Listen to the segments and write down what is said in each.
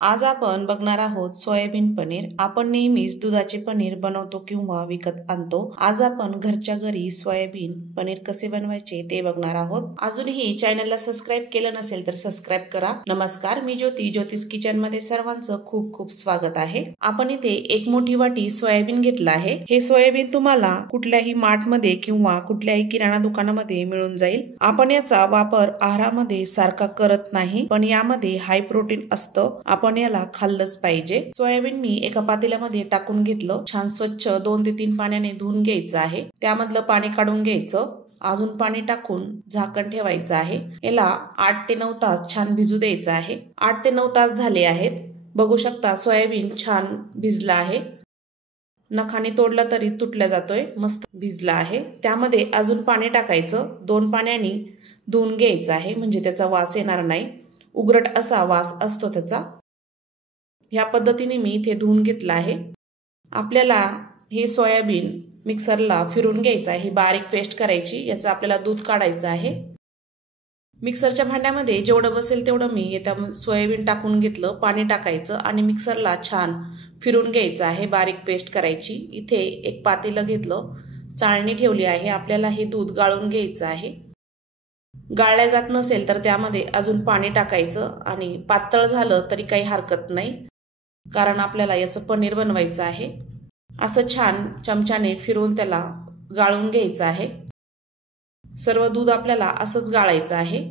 आज आपण बघणार आहोत सोयाबीन पनीर। आपण नेहमीच दुधाचे पनीर बनवतो किंवा विकत आणतो। आज आपण घरच्या घरी सोयाबीन पनीर कसे बनवायचे ते बघणार आहोत। अजूनही चॅनलला सबस्क्राइब केलं नसेल तर सबस्क्राइब करा। नमस्कार, मी ज्योती, ज्योतिष किचन मध्ये सर्वांचं खूप खूप स्वागत आहे। आपण इथे एक मोठी वाटी सोयाबीन घेतला आहे। हे सोयाबीन तुम्हाला कुठल्याही मार्ट मध्ये किंवा कुठल्याही किराणा दुकानामध्ये मिळून जाईल। आपण याचा वापर आहारामध्ये सारखा करत नाही, पण यामध्ये हाय प्रोटीन असतं। आपण याला खाल्लंच पाहिजे। सोयाबीन मी एका पातेल्यामध्ये टाकून घेतलं। छान स्वच्छ 2 ते 3 पाण्याने धुवून घ्यायचं आहे। त्यामधलं पाणी काढून घ्यायचं। अजून पाणी टाकून झाकण ठेवायचं आहे। याला 8 ते 9 तास छान भिजू द्यायचं आहे। 8 ते 9 तास झाले आहेत। बघू शकता सोयाबीन छान भिजला आहे। नखाने तोडला तरी तुटला जातोय, मस्त भिजला आहे। त्यामध्ये अजून पाणी टाकायचं। 2 पाण्याने धुवून घ्यायचं आहे, म्हणजे त्याचा वास येणार नाही। उघरट असा वास असतो त्याचा। ह्या पद्धतीने मी इथे धुवून घेतला आहे। आपल्याला हे सोयाबीन मिक्सरला फिरून घ्यायचं आहे, बारीक पेस्ट करायची। याचं आपल्याला दूध काढायचं आहे। मिक्सरच्या भांड्यामध्ये जेवढं बसेल तेवढं मी यात सोयाबीन टाकून घेतलं। पाणी टाकायचं आणि मिक्सरला छान फिरून घ्यायचं आहे, बारीक पेस्ट करायची। इथे एक पातेलं घेतलं, चाळणी ठेवली आहे। आपल्याला हे दूध गाळून घ्यायचं आहे। गाळल्या जात नसेल तर त्यामध्ये अजून पाणी टाकायचं आणि पातळ झालं तरी काही हरकत नाही, कारण आपल्याला याचं पनीर बनवायचं आहे। असं छान चमच्याने फिरवून त्याला गाळून घ्यायचं आहे। सर्व दूध आपल्याला असंच गाळायचं आहे।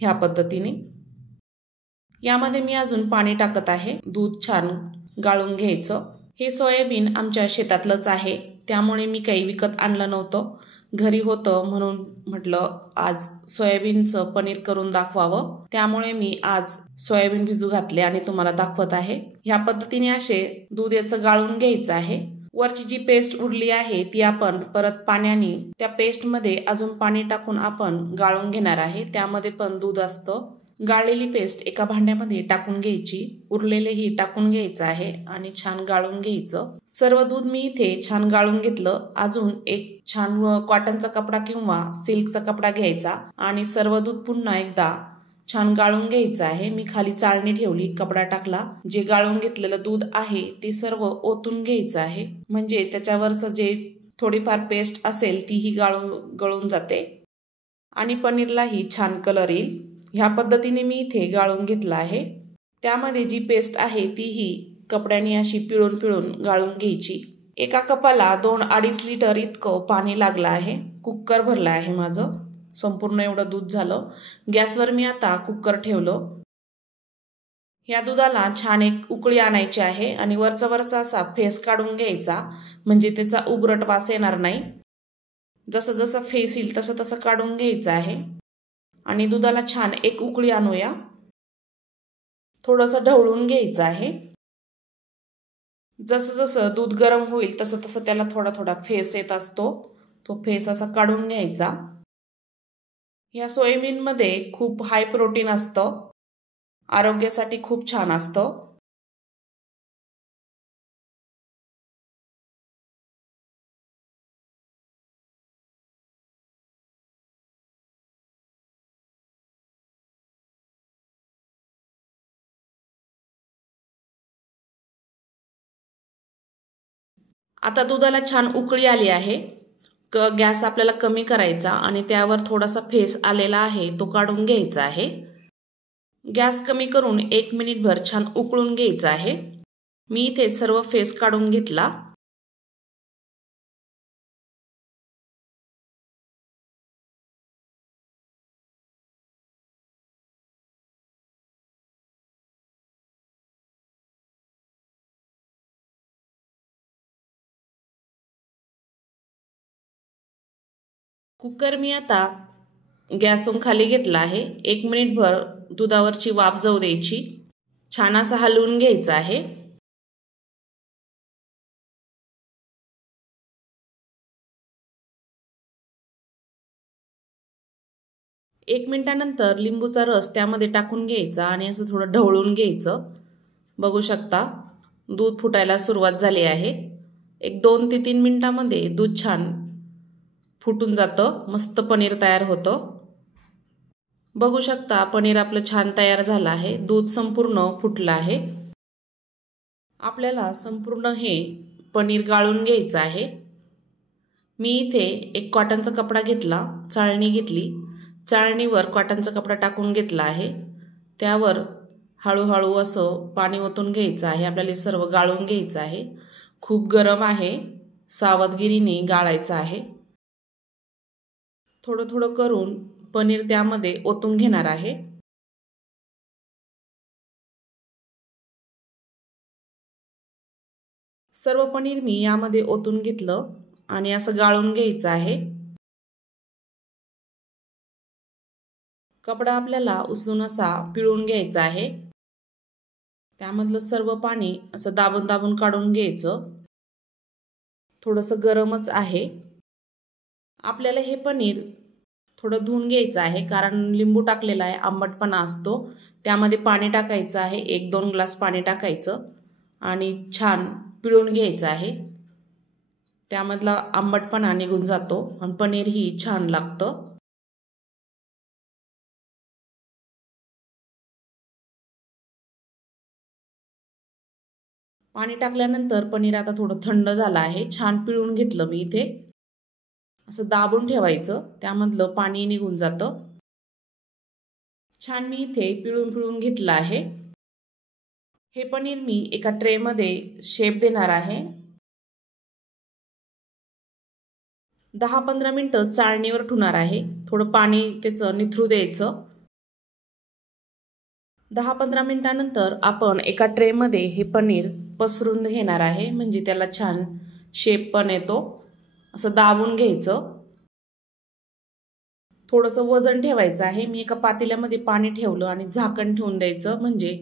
ह्या पद्धतीने यामध्ये मी अजून पाणी टाकत आहे। दूध छान गाळून घ्यायचं। हे सोयाबीन आमच्या शेतातलंच आहे, त्यामुळे मी काही विकत आणलं नव्हतं, घरी होतं म्हणून म्हटलं आज सोयाबीनचं पनीर करून दाखवावं। त्यामुळे मी आज सोयाबीन भिजू घातले आणि तुम्हाला दाखवत आहे। ह्या पद्धतीने असे दूध याचं गाळून घ्यायचं आहे। वरची जी पेस्ट उरली आहे ती आपण परत पाण्याने त्या पेस्टमध्ये अजून पाणी टाकून आपण गाळून घेणार आहे। त्यामध्ये पण दूध असतं। गाळलेली पेस्ट एका भांड्यामध्ये टाकून घ्यायची, उरलेलेही टाकून घ्यायचं आहे आणि छान गाळून घ्यायचं। सर्व दूध मी इथे छान गाळून घेतलं। अजून एक छान कॉटनचा कपडा किंवा सिल्कचा कपडा घ्यायचा आणि सर्व दूध पुन्हा एकदा छान गाळून घ्यायचं आहे। मी खाली चाळणी ठेवली, कपडा टाकला। जे गाळून घेतलेलं दूध आहे ते सर्व ओतून घ्यायचं आहे, म्हणजे त्याच्यावरचं जे थोडीफार पेस्ट असेल तीही गळून जाते आणि पनीरलाही छान कलर येईल। ह्या पद्धतीने मी इथे गाळून घेतला आहे। त्यामध्ये जी पेस्ट आहे तीही कपड्याने अशी पिळून पिळून गाळून घ्यायची। एका कपाला 2-2.5 लिटर इतकं पाणी लागलं आहे। कुकर भरलं आहे माझं, संपूर्ण एवढं दूध झालं। गॅसवर मी आता कुकर ठेवलं। या दुधाला छान एक उकळी आणायची आहे आणि वरचा असा फेस काढून घ्यायचा, म्हणजे त्याचा उघरट वास येणार नाही। जसं जसं फेस येईल तसं तसं काढून घ्यायचं आहे आणि दुधाला छान एक उकळी आणूया। थोडंसं ढवळून घ्यायचं आहे। जसं जसं दूध गरम होईल तसं तसं त्याला थोडा थोडा फेस येत असतो, तो फेस असा काढून घ्यायचा। या सोयाबीनमध्ये खूप हाय प्रोटीन असतं, आरोग्यासाठी खूप छान असतं। आता दुधाला छान उकळी आली आहे। गॅस आपल्याला कमी करायचा आणि त्यावर थोडासा फेस आलेला आहे तो काढून घ्यायचा आहे। गॅस कमी करून 1 मिनिटभर छान उकळून घ्यायचं आहे। मी इथे सर्व फेस काढून घेतला। कुकर मी आता गॅसवरून खाली घेतला आहे. 1 मिनिटभर दुधावरची वाफ जाऊ द्यायची. छान असं हलवून घ्यायचं आहे. एक मिनिटानंतर लिंबूचा रस त्यामध्ये टाकून घ्यायचा आणि असं थोडं ढवळून घ्यायचं. बघू शकता दूध फुटायला सुरुवात झाली आहे. एक 2 ते 3 मिनिटांमध्ये दूध छान फुटून जातं. मस्त पनीर तयार होतं. बघू शकता पनीर आपलं छान तयार झालं आहे. दूध संपूर्ण फुटलं आहे. आपल्याला संपूर्ण हे पनीर गाळून घ्यायचं आहे. मी इथे एक कॉटनचा कपडा घेतला, चाळणी घेतली. चाळणीवर कॉटनचा कपडा टाकून घेतला आहे. त्यावर हळूहळू असं पाणी ओतून घ्यायचं आहे. आपल्याला सर्व गाळून घ्यायचं आहे. खूप गरम आहे, सावधगिरीने गाळायचं आहे. थोडं थोडं करून पनीर त्यामध्ये ओतून घेणार आहे. सर्व पनीर मी यामध्ये ओतून घेतलं आणि असं गाळून घ्यायचं आहे. कपडा आपल्याला उचलून असा पिळून घ्यायचा आहे. त्यामधलं सर्व पाणी असं दाबून दाबून काढून घ्यायचं. थोडंसं गरमच आहे. आपल्याला हे पनीर थोडं धुवून घ्यायचं आहे, कारण लिंबू टाकलेला आहे, आंबटपणा असतो. त्यामध्ये पाणी टाकायचं आहे. 1-2 ग्लास पाणी टाकायचं आणि छान पिळून घ्यायचं आहे. त्यामधला आंबटपणा निघून जातो आणि पनीरही छान लागतं. पाणी टाकल्यानंतर पनीर आता थोडं थंड झालं आहे. छान पिळून घेतलं मी इथे. असं दाबून ठेवायचं, त्यामधलं पाणी निघून जातं. छान मी इथे पिळून घेतलं आहे. हे पनीर मी एका ट्रेमध्ये शेप देणार आहे. 10-15 मिनिटं चाळणीवर ठेवणार आहे. थोडं पाणी त्याचं निथरू द्यायचं. 10-15 मिनिटानंतर आपण एका ट्रेमध्ये हे पनीर पसरून घेणार आहे, म्हणजे त्याला छान शेप पण येतो. असं दाबून घ्यायचं. थोडंसं वजन ठेवायचं आहे. मी एका पातेल्यामध्ये पाणी ठेवलं आणि झाकण ठेवून द्यायचं, म्हणजे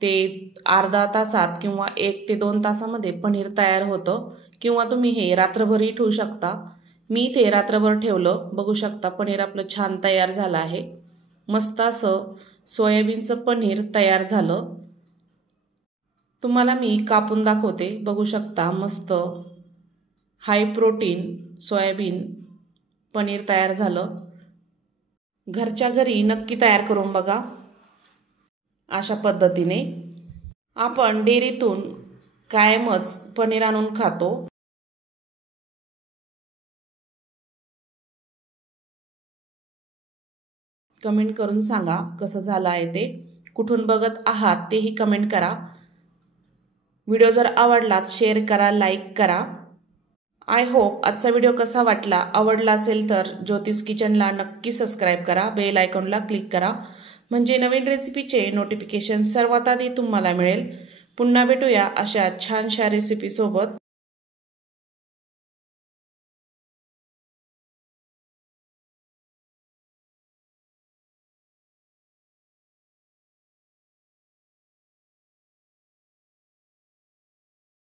ते अर्धा तासात किंवा 1 ते 2 तासामध्ये पनीर तयार होतं. किंवा तुम्ही हे रात्रभरही ठेवू शकता. मी इथे रात्रभर ठेवलं. बघू शकता पनीर आपलं छान तयार झालं आहे. मस्त असं सोयाबीनचं पनीर तयार झालं. तुम्हाला मी कापून दाखवते. बघू शकता मस्त हाय प्रोटीन सोयाबीन पनीर तयार झालं. घरच्या घरी नक्की तयार करून बघा. अशा पद्धतीने आपण डेअरीतून कायमच पनीर आणून खातो. कमेंट करून सांगा कसं झालं आहे ते. कुठून बघत आहात तेही कमेंट करा. व्हिडिओ जर आवडलात शेअर करा, लाईक करा. आय होप आजचा व्हिडिओ कसा वाटला. आवडला असेल तर ज्योतिष किचनला नक्की सबस्क्राईब करा. बेल आयकॉनला क्लिक करा, म्हणजे नवीन रेसिपीचे नोटिफिकेशन सर्वात आधी तुम्हाला मिळेल. पुन्हा भेटूया अशा छानशा रेसिपीसोबत.